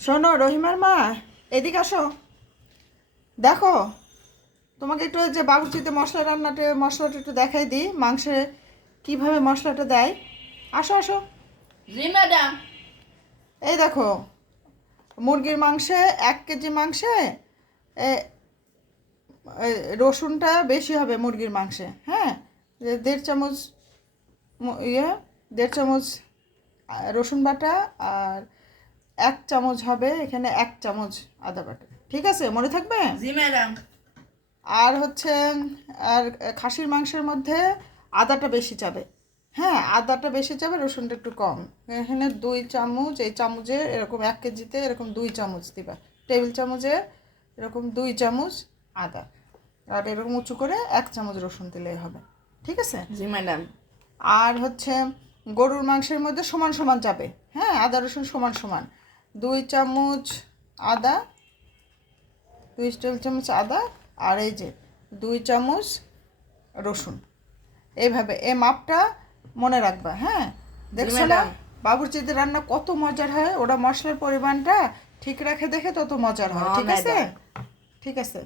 শোনো রহিমার মা, এদিকে আসো। দেখো, তোমাকে একটু যে বাবুর্চিতে মশলাটা একটু দেখাই দিই, মাংসে কিভাবে মশলাটা দেয়। আসো আসো। জি ম্যাডাম। এই দেখো, মুরগির মাংসে 1 কেজি মাংসে এ, এ, রসুনটা বেশি হবে মুরগির মাংসে। হ্যাঁ, 1.5 চামচ ইয়ে 1.5 চামচ রসুন বাটা, আর 1 চামচ হবে এখানে 1 চামচ আদা বাটা। ঠিক আছে, মনে থাকবে? জি ম্যাডাম। আর হচ্ছে, আর খাসির মাংসের মধ্যে আদাটা বেশি যাবে। হ্যাঁ, আদাটা বেশি যাবে, রসুনটা একটু কম। এখানে 2 চামচ, এই চামচে এরকম 1 কেজিতে এরকম 2 চামচ দিবা। টেবিল চামচে এরকম 2 চামচ আদা, আর এরকম উঁচু করে 1 চামচ রসুন দিলেই হবে। ঠিক আছে। জি ম্যাডাম। আর হচ্ছে গরুর মাংসের মধ্যে সমান সমান যাবে। হ্যাঁ, আদা রসুন সমান সমান। 2 চামচ আদা, 2 টেবিল চামচ আদা, আর এই যে 2 চামচ রসুন। এইভাবে এই মাপটা মনে রাখবা। হ্যাঁ, দেখছো না ম্যাডাম। বাবুর্চিদের রান্না কত মজার হয়? ওরা মশলার পরিমাণটা ঠিক রাখে দেখে তত মজার হয়। হ্যাঁ, ঠিক আছে, ম্যাডাম। ঠিক আছে।